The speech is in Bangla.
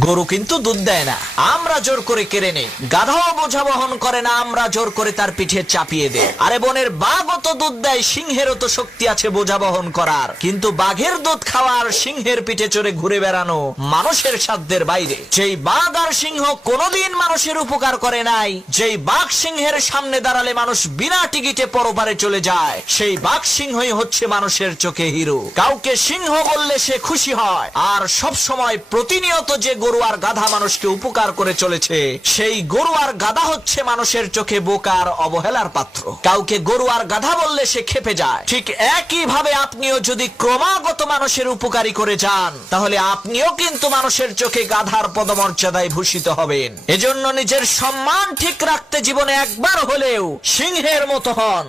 গরু কিন্তু দুধ দেয় না, আমরা জোর করে কেড়ে নেই। গাধাও বোঝা বহন করে না, আমরা জোর করে তার পিঠে চাপিয়ে দেই। আরে বনের বাঘও তো দুধ দেয়, সিংহেরও তো শক্তি আছে বোঝা বহন করার, কিন্তু বাঘের দুধ খাওয়ার, সিংহের পিঠে চড়ে ঘুরে বেড়ানো মানুষের সাধ্যের বাইরে। যেই বাঘ আর সিংহ কোনোদিন মানুষের উপকার করে নাই, যেই বাঘ সিংহের সামনে দাঁড়ালে মানুষ বিনা টিকিটে পরপারে চলে যায়, সেই বাঘ সিংহই হচ্ছে মানুষের চোখে হিরো। কাউকে সিংহ বললে সে খুশি হয়, আর সব সময় প্রতিনিয়ত যে গরু আর গাধা মানুষকে উপকার করে চলেছে, সেই গরু আর গাধা হচ্ছে মানুষের চোখে বোকার অবহেলার পাত্র। কাউকে গরু আর গাধা বললে সে ক্ষেপে যায়। ঠিক একই ভাবে আপনিও যদি ক্রমাগত মানুষের উপকারী করে যান, তাহলে আপনিও কিন্তু মানুষের চোখে গাধার পদমর্যাদায় ভূষিত হবেন। এজন্য নিজের সম্মান ঠিক রাখতে জীবনে একবার হলেও সিংহের মতো হন।